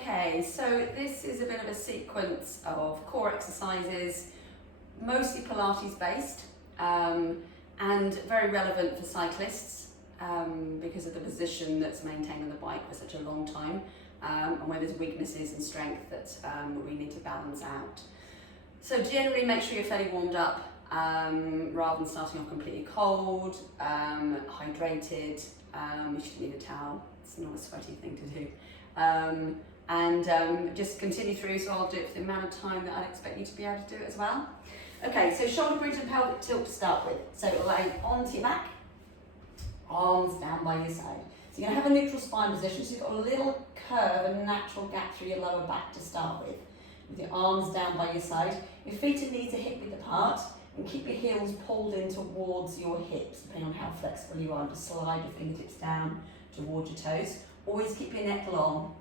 Okay, so this is a bit of a sequence of core exercises, mostly Pilates based, and very relevant for cyclists because of the position that's maintained on the bike for such a long time, and where there's weaknesses and strength that we need to balance out. So generally make sure you're fairly warmed up rather than starting off completely cold, hydrated. You should need a towel, it's not a sweaty thing to do. And just continue through, so I'll do it for the amount of time that I'd expect you to be able to do it as well. Okay, so shoulder bridge and pelvic tilt to start with. So lay onto your back, arms down by your side. So you're going to have a neutral spine position, so you've got a little curve, a natural gap through your lower back to start with your arms down by your side. Your feet and knees are hip width apart, and keep your heels pulled in towards your hips, depending on how flexible you are. Just slide your fingertips down towards your toes. Always keep your neck long.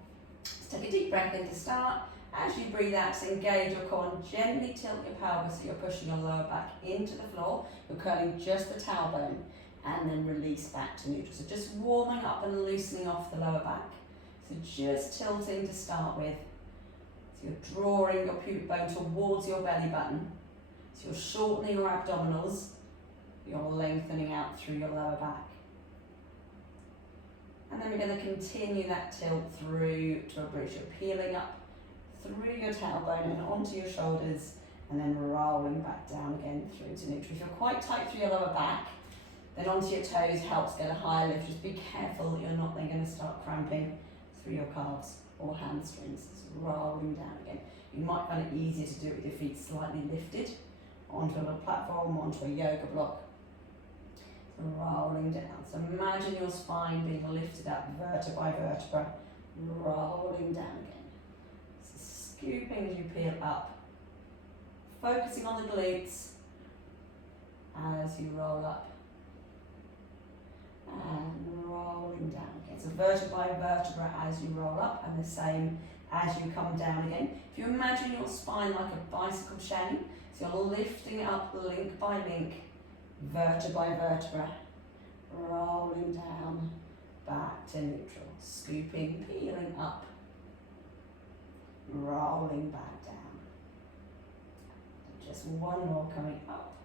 So take a deep breath in to start. As you breathe out, so engage your core and gently tilt your pelvis so you're pushing your lower back into the floor. You're curling just the tailbone and then release back to neutral. So just warming up and loosening off the lower back. So just tilting to start with. So you're drawing your pubic bone towards your belly button. So you're shortening your abdominals, you're lengthening out through your lower back. And then we're going to continue that tilt through to a bridge. You're peeling up through your tailbone and onto your shoulders, and then rolling back down again through to neutral. If you're quite tight through your lower back, then onto your toes helps get a higher lift. Just be careful that you're not then going to start cramping through your calves or hamstrings. Just rolling down again. You might find it easier to do it with your feet slightly lifted onto a little platform, onto a yoga block. So rolling down. So imagine your spine being lifted up vertebra by vertebra, rolling down again. So scooping as you peel up, focusing on the glutes as you roll up and rolling down again. So vertebra by vertebra as you roll up, and the same as you come down again. If you imagine your spine like a bicycle chain, so you're lifting up link by link, vertebra by vertebra, rolling down, back to neutral, scooping, peeling up, rolling back down. Just one more coming up,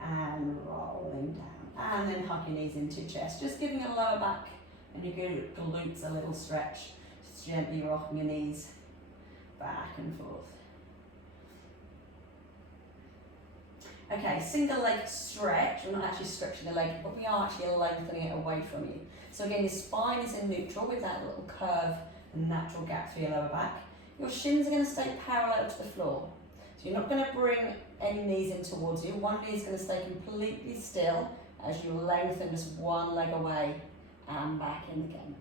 and rolling down. And then hug your knees into your chest, just giving your lower back and your glutes a little stretch. Just gently rocking your knees back and forth. Okay, single leg stretch. We're not actually stretching the leg, but we are actually lengthening it away from you. So again, your spine is in neutral with that little curve and natural gap through your lower back. Your shins are going to stay parallel to the floor. So you're not going to bring any knees in towards you. One knee is going to stay completely still as you lengthen just one leg away and back in again.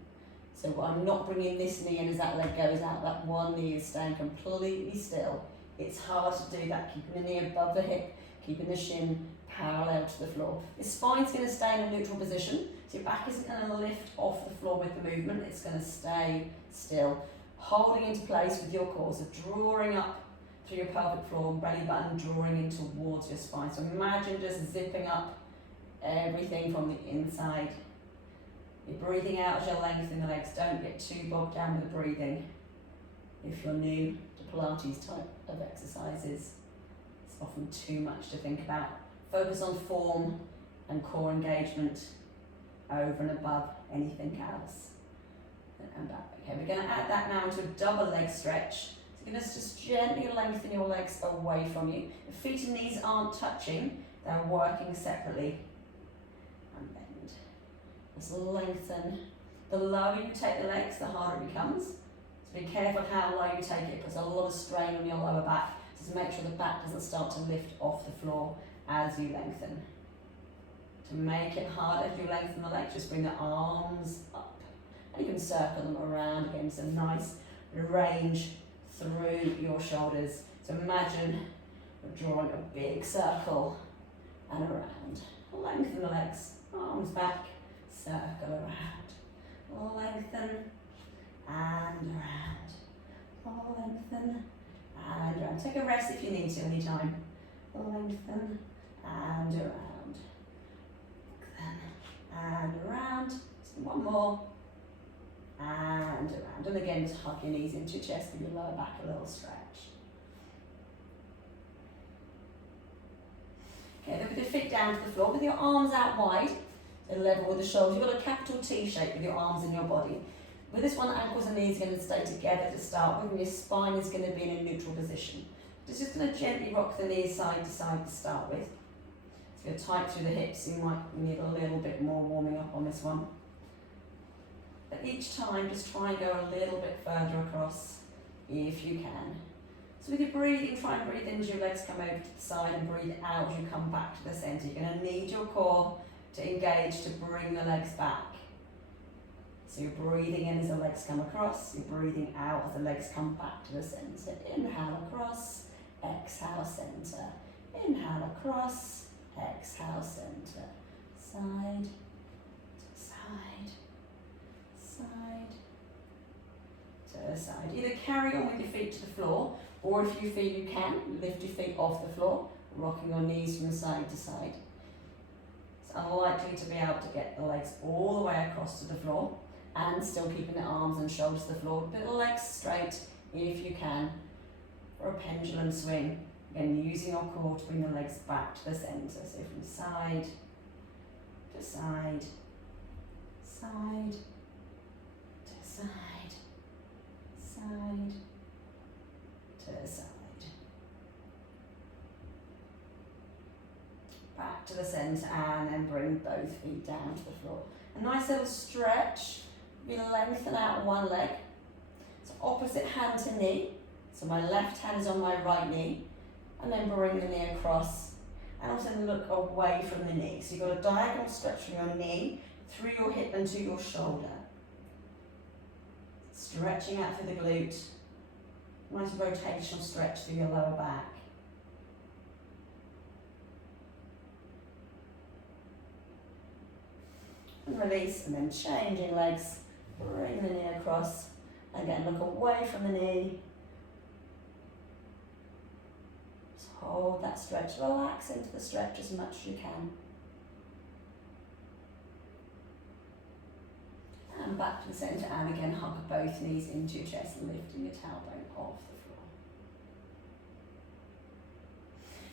So I'm not bringing this knee in as that leg goes out. That one knee is staying completely still. It's hard to do that, keeping the knee above the hip, keeping the shin parallel to the floor. Your spine's going to stay in a neutral position, so your back isn't going to lift off the floor with the movement, it's going to stay still. Holding into place with your core, so drawing up through your pelvic floor, belly button drawing in towards your spine. So imagine just zipping up everything from the inside. You're breathing out as you're lengthening the legs. Don't get too bogged down with the breathing. If you're new to Pilates type of exercises, it's often too much to think about. Focus on form and core engagement over and above anything else. And back. Okay, we're going to add that now into a double leg stretch. So you're going to just gently lengthen your legs away from you. The feet and knees aren't touching, they're working separately. And bend. Just lengthen. The lower you take the legs, the harder it becomes. So be careful how low you take it. It puts a lot of strain on your lower back. Just make sure the back doesn't start to lift off the floor as you lengthen. To make it harder as you lengthen the legs, just bring the arms up. And you can circle them around again, so nice range through your shoulders. So imagine you're drawing a big circle and around. Lengthen the legs, arms back, circle around. Lengthen and around. Lengthen and around. Take a rest if you need to anytime. Lengthen and around. Lengthen and around. Just one more. and around. And again, just hug your knees into your chest, give your lower back a little stretch. Okay, then with your feet down to the floor, with your arms out wide, so level with the shoulders. You've got a capital T shape with your arms in your body. With this one, ankles and knees are going to stay together to start with, and your spine is going to be in a neutral position. Just going to gently rock the knees side to side to start with. If you're tight through the hips, you might need a little bit more warming up on this one. But each time, just try and go a little bit further across if you can. So with your breathing, try and breathe in as your legs come over to the side and breathe out as you come back to the centre. You're going to need your core to engage to bring the legs back. So you're breathing in as the legs come across, you're breathing out as the legs come back to the centre. Inhale across, exhale centre. Inhale across, exhale centre. Side to side, side to side. Either carry on with your feet to the floor, or if you feel you can, lift your feet off the floor, rocking your knees from side to side. It's unlikely to be able to get the legs all the way across to the floor and still keeping the arms and shoulders to the floor. But the legs straight if you can for a pendulum swing. Again, using your core to bring the legs back to the centre. So from side to side, side to side, side to side. Back to the centre and then bring both feet down to the floor. A nice little stretch. We lengthen out one leg. So opposite hand to knee. So my left hand is on my right knee. And then bring the knee across. And also look away from the knee. So you've got a diagonal stretch from your knee through your hip and to your shoulder. Stretching out through the glute. Nice rotational stretch through your lower back. And release, and then changing legs. Bring the knee across. Again, look away from the knee. Just hold that stretch. Relax into the stretch as much as you can. And back to the centre, and again, hug both knees into your chest, lifting your tailbone off the floor.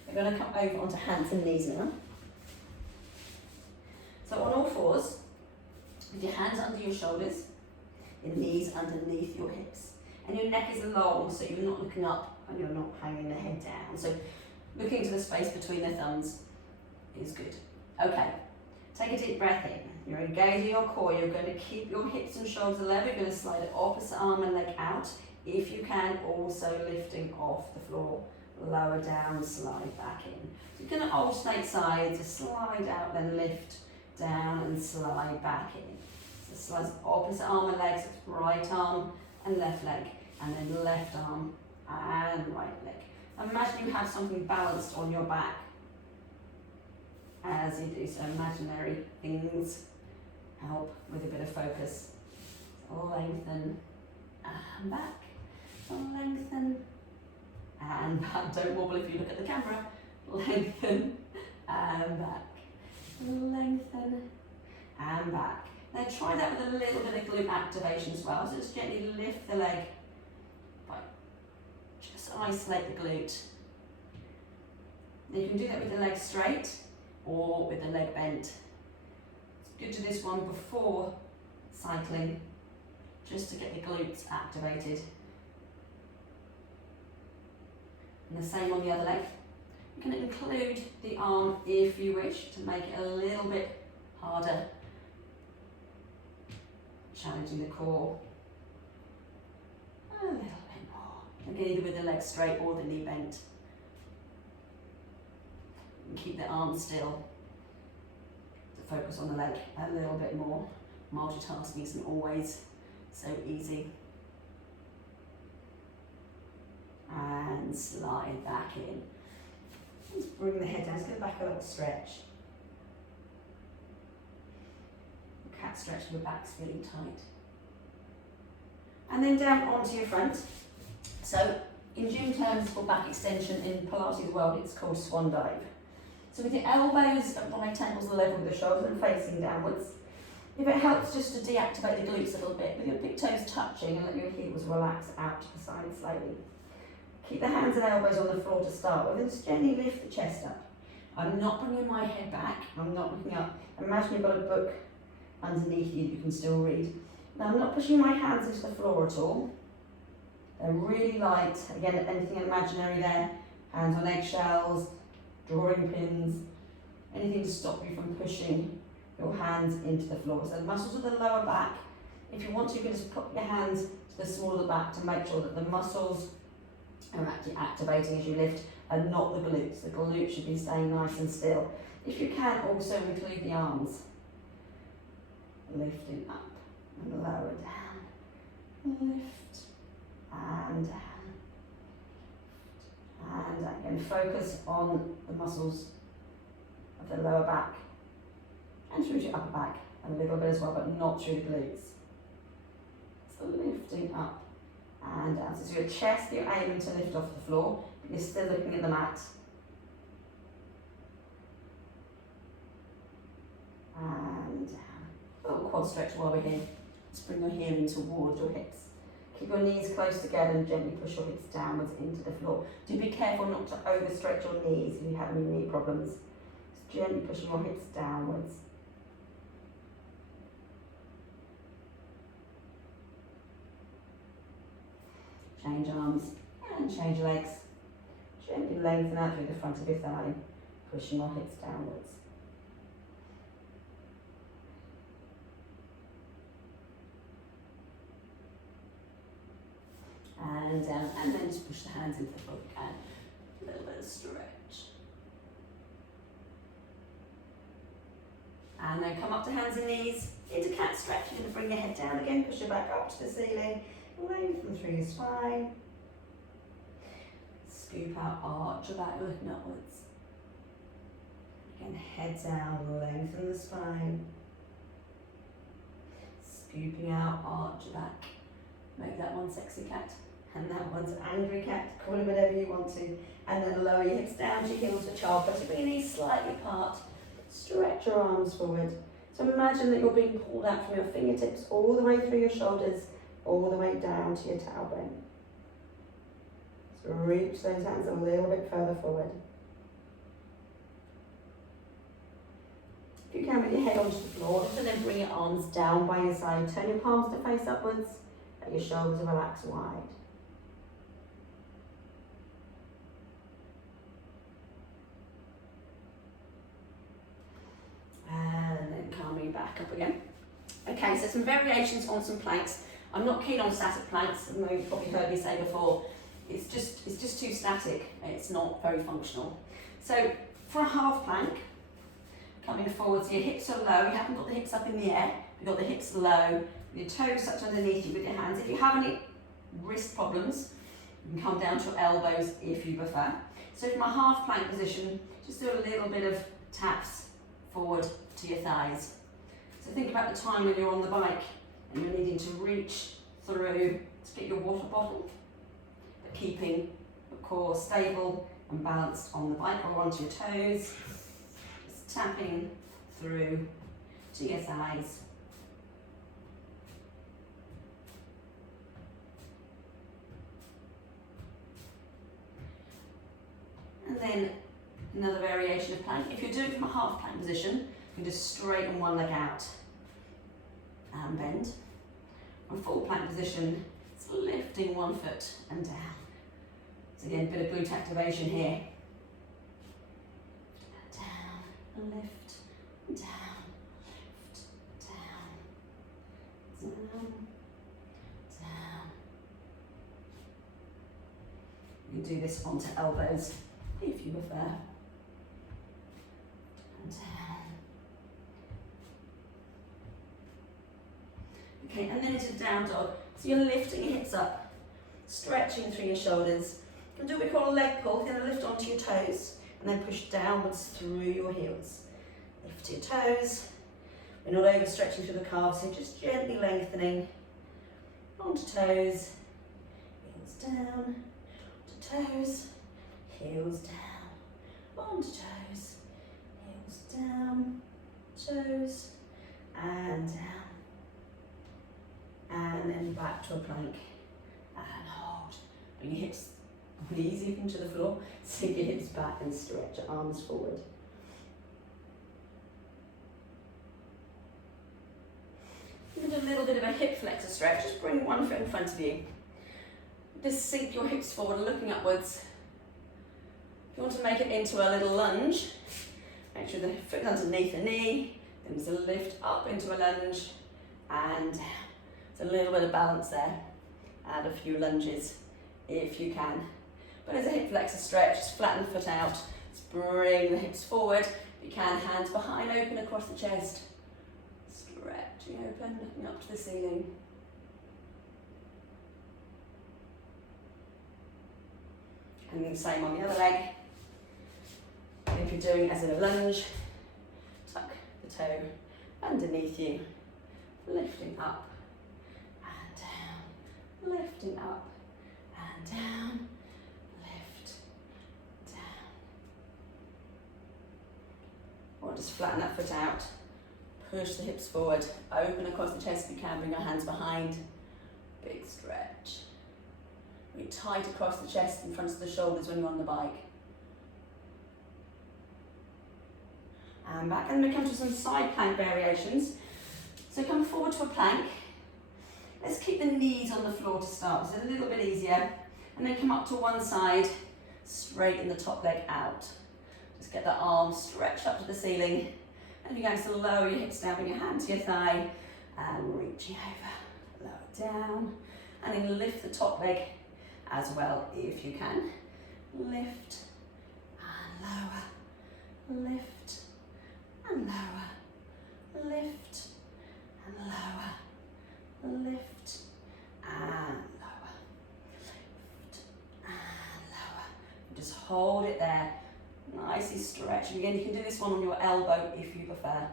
We're going to come over onto hands and knees now. So on all fours, with your hands under your shoulders, your knees underneath your hips. And your neck is long, so you're not looking up and you're not hanging the head down. So looking to the space between the thumbs is good. Okay, take a deep breath in. You're engaging your core. You're going to keep your hips and shoulders level. You're going to slide the opposite arm and leg out. If you can, also lifting off the floor. Lower down, slide back in. So you're going to alternate sides, slide out, then lift down and slide back in. So slides opposite arm and leg, so it's right arm and left leg, and then left arm and right leg. Imagine you have something balanced on your back as you do, so imaginary things help with a bit of focus. So lengthen and back, lengthen and back. Don't wobble if you look at the camera. Lengthen and back. Lengthen and back. Now try that with a little bit of glute activation as well. So just gently lift the leg, just isolate the glute. Now you can do that with the leg straight or with the leg bent. It's good to do this one before cycling, just to get the glutes activated. And the same on the other leg. You can include the arm if you wish to make it a little bit harder, challenging the core a little bit more. Again, either with the leg straight or the knee bent. And keep the arm still to focus on the leg a little bit more. Multitasking isn't always so easy. And slide back in. Just bring the head down, just go back a little stretch. Cat stretch, your back's feeling tight. And then down onto your front. So in gym terms, it's called back extension. In Pilates world, it's called swan dive. So with your elbows up on my temples level with the shoulders and facing downwards, If it helps just to deactivate the glutes a little bit, with your big toes touching and let your heels relax out to the side slowly. Keep the hands and elbows on the floor to start with and just gently lift the chest up. I'm not bringing my head back, I'm not looking up. Imagine you've got a book underneath you that you can still read. Now I'm not pushing my hands into the floor at all. They're really light. Again, anything imaginary there. Hands on eggshells, drawing pins, anything to stop you from pushing your hands into the floor. So the muscles of the lower back, if you want to, you can just put your hands to the small of the back to make sure that the muscles are actually activating as you lift and not the glutes. The glutes should be staying nice and still. If you can, also include the arms. Lifting up and lower down. Lift and down. And again, focus on the muscles of the lower back and through your upper back and a little bit as well, but not through the glutes. So lifting up and down. So it's your chest you're aiming to lift off the floor, but you're still looking at the mat. And down. A little quad stretch while we're here. Just bring your heel in towards your hips. Keep your knees close together and gently push your hips downwards into the floor. Do be careful not to overstretch your knees if you have any knee problems. Just gently pushing your hips downwards. Change arms and change legs. Gently lengthen out through the front of your thigh, pushing your hips downwards. And down, and then just push the hands into the floor if you can. A little bit of stretch. And then come up to hands and knees, into cat stretch. You're going to bring your head down again, push your back up to the ceiling, lengthen through your spine. Scoop out, arch your back, looking upwards. Again, head down, lengthen the spine. Scooping out, arch your back. Make that one sexy cat. And that one's angry cat, call it whatever you want to. And then lower your hips down to your heels for child pose. Bring your knees slightly apart. Stretch your arms forward. So imagine that you're being pulled out from your fingertips all the way through your shoulders, all the way down to your tailbone. So reach those hands a little bit further forward. If you can, with your head onto the floor, and then bring your arms down by your side. Turn your palms to face upwards. Let your shoulders relax wide. And then calming back up again. Okay, so some variations on some planks. I'm not keen on static planks, as you've probably heard me say before. It's just too static. It's not very functional. So for a half plank, coming forward, so your hips are low. You haven't got the hips up in the air. You've got the hips low. Your toes touch underneath you with your hands. If you have any wrist problems, you can come down to your elbows if you prefer. So from a half plank position, just do a little bit of taps forward to your thighs. So think about the time when you're on the bike and you're needing to reach through to get your water bottle, but keeping the core stable and balanced on the bike or onto your toes. Just tapping through to your thighs. And then another variation of plank. If you're doing it from a half plank position, you can just straighten one leg out and bend. On full plank position, it's lifting one foot and down. So again, a bit of glute activation here. Down, lift, down, lift, down, down, down. You can do this onto elbows if you prefer. And down. Okay, and then into down dog. So you're lifting your hips up, stretching through your shoulders. You can do what we call a leg pull. You're going to lift onto your toes and then push downwards through your heels. Lift your toes. We're not overstretching through the calves, so just gently lengthening onto toes, heels down, onto toes, heels down, onto toes, heels down, toes, and down, and then back to a plank, and hold. Bring your hips, knees even to the floor, sink your hips back and stretch your arms forward. And a little bit of a hip flexor stretch, just bring one foot in front of you. Just sink your hips forward, looking upwards. If you want to make it into a little lunge, make sure the foot underneath the knee, then there's a lift up into a lunge, and down. There's a little bit of balance there. Add a few lunges if you can. But as a hip flexor stretch, just flatten the foot out. Just bring the hips forward. If you can, hands behind, open across the chest. Stretching open, looking up to the ceiling. And then same on the other leg. And if you're doing as in a lunge, tuck the toe underneath you, lifting up and down, lifting up and down, lift, down. Or just flatten that foot out, push the hips forward, open across the chest if you can, bring your hands behind, big stretch. Really tight across the chest in front of the shoulders when you're on the bike. And back, and we come to some side plank variations. So come forward to a plank. Let's keep the knees on the floor to start, so it's a little bit easier. And then come up to one side, straighten the top leg out. Just get the arms stretched up to the ceiling. And you're going to lower your hips down, bring your hand to your thigh, and reaching over, lower down. And then lift the top leg as well if you can. Lift and lower, lift and lower, lift and lower, lift and lower, lift and lower. Just hold it there, nicely stretch. And again, you can do this one on your elbow if you prefer.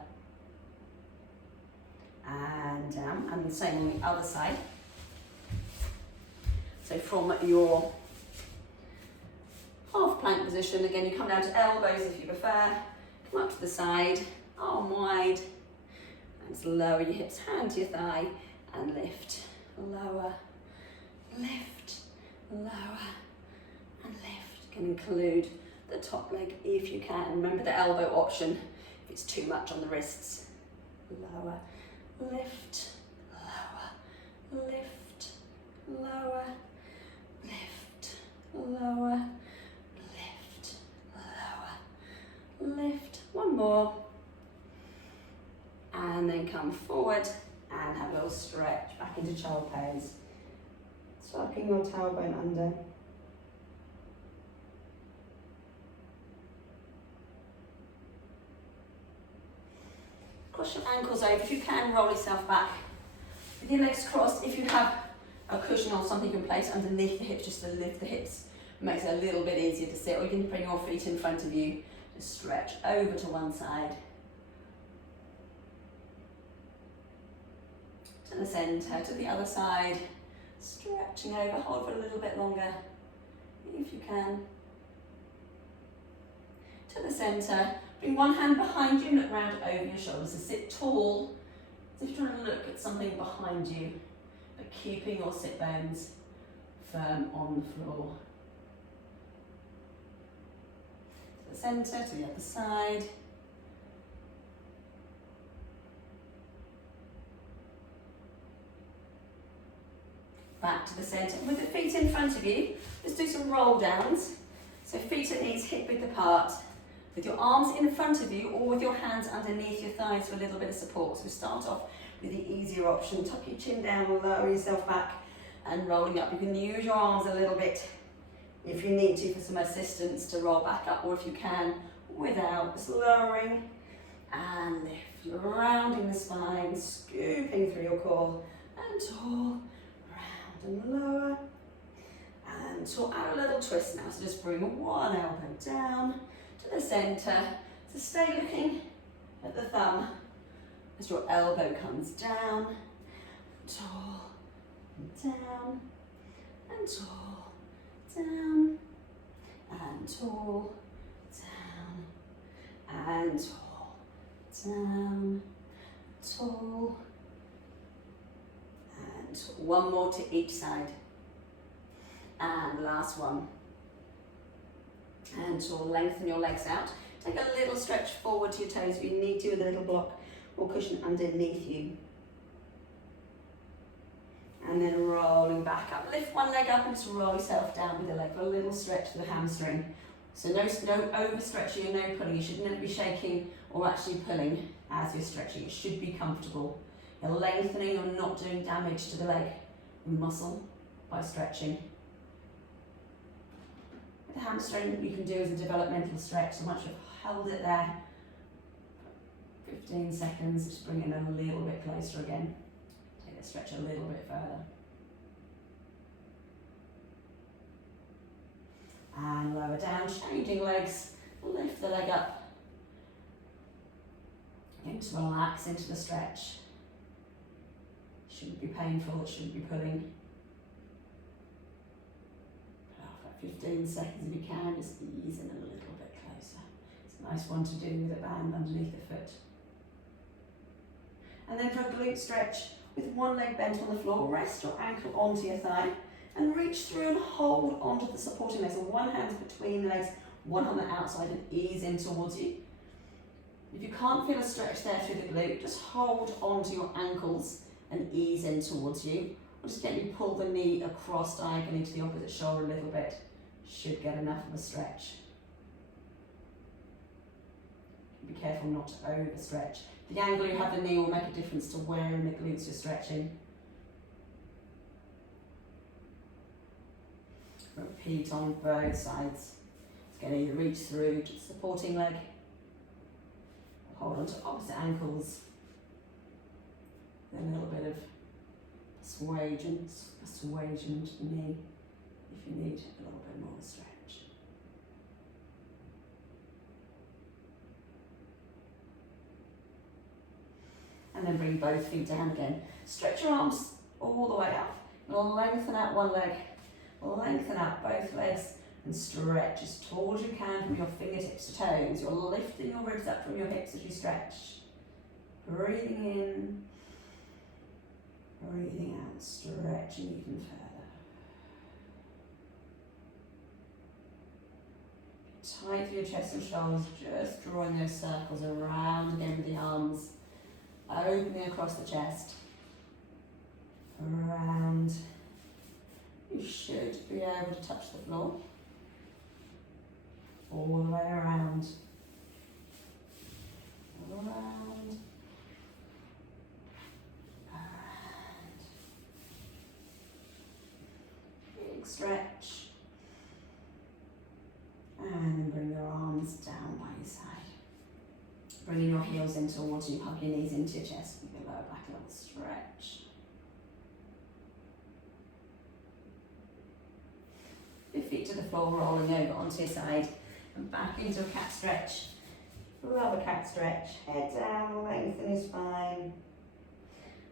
And down, and the same on the other side. So from your half plank position, again, you come down to elbows if you prefer. Come up to the side, arm wide, and just lower your hips, hand to your thigh, and lift, lower, lift, lower, and lift. You can include the top leg if you can. Remember the elbow option if it's too much on the wrists. Lower, lift, lower, lift, lower, lift, lower, lift, lower, lift. One more. And then come forward and have a little stretch back into child pose. Sucking your tailbone under. Cross your ankles over. If you can, roll yourself back. With your legs crossed, if you have a cushion or something you can place underneath the hips just to lift the hips, it makes it a little bit easier to sit. Or you can bring your feet in front of you. Just stretch over to one side. To the centre, to the other side. Stretching over, hold for a little bit longer, if you can. To the centre. Bring one hand behind you and look round over your shoulders. So sit tall, as if you're trying to look at something behind you, but keeping your sit bones firm on the floor. To the centre, to the other side. Back to the centre. With the feet in front of you, let's do some roll downs. So feet and knees hip width apart. With your arms in front of you or with your hands underneath your thighs for a little bit of support. So we start off with the easier option. Tuck your chin down, lower yourself back and rolling up. You can use your arms a little bit if you need to for some assistance to roll back up, or if you can without, just lowering and lift. Rounding the spine, scooping through your core and tall, round and lower. And tall, add a little twist now. So just bring one elbow down to the centre, so stay looking at the thumb as your elbow comes down, tall, and down, and tall, down, and tall, down, and tall, down, tall. And one more to each side. And last one. And tall, lengthen your legs out. Take a little stretch forward to your toes if you need to with a little block or cushion underneath you. And then rolling back up. Lift one leg up and just roll yourself down with the leg for a little stretch for the hamstring. So no overstretching and no pulling. You should never be shaking or actually pulling as you're stretching. It should be comfortable. You're lengthening, you're not doing damage to the leg muscle by stretching. With the hamstring, you can do as a developmental stretch. So once you've held it there, 15 seconds, just bring it in a little bit closer again. Take the stretch a little bit further. And lower down, changing legs, lift the leg up. Again, just relax into the stretch. Shouldn't be painful, it shouldn't be pulling. For 15 seconds if you can, just ease in a little bit closer. It's a nice one to do with a band underneath the foot. And then for a glute stretch, with one leg bent on the floor, rest your ankle onto your thigh and reach through and hold onto the supporting legs. So one hand between the legs, one on the outside, and ease in towards you. If you can't feel a stretch there through the glute, just hold onto your ankles and ease in towards you. Or just gently pull the knee across diagonally to the opposite shoulder a little bit. Should get enough of a stretch. Be careful not to overstretch. The angle you have the knee will make a difference to where in the glutes you're stretching. Repeat on both sides. It's going to either reach through to the supporting leg, or hold on to opposite ankles. Then a little bit of persuasion to the knee if you need a little bit more stretch. And then bring both feet down again. Stretch your arms all the way up. Lengthen out one leg. Lengthen out both legs and stretch as tall as you can from your fingertips to toes. You're lifting your ribs up from your hips as you stretch. Breathing in, breathing out, stretching even further. Tight through your chest and shoulders, just drawing those circles around again with the arms. Opening across the chest. Around. You should be able to touch the floor. All the way around. Around. Around. Big stretch. And then bring your arms down by your side. Bringing your heels in towards you, hug your knees into your chest, with your lower back a little stretch. Your feet to the floor, rolling over onto your side and back into a cat stretch. Love a cat stretch. Head down, lengthen your spine.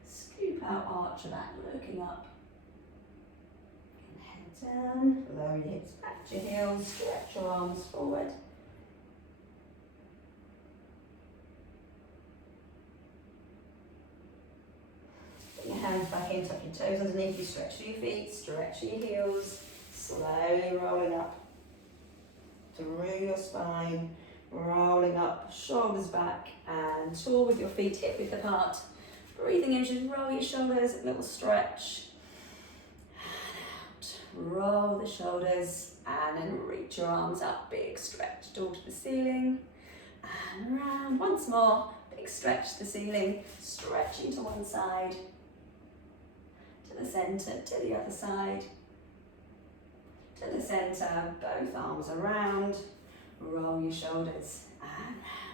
Scoop out, arch your back, looking up. And head down, lower your hips back to your heels, stretch your arms forward. Put your hands back in, tuck your toes underneath you, stretch your feet, stretch your heels. Slowly rolling up through your spine, rolling up, shoulders back and tall with your feet hip width apart. Breathing in, just roll your shoulders, a little stretch. And out, roll the shoulders and then reach your arms up, big stretch, tall to the ceiling. And around, once more, big stretch to the ceiling, stretching to one side, to the centre, to the other side. To the centre, both arms around, roll your shoulders and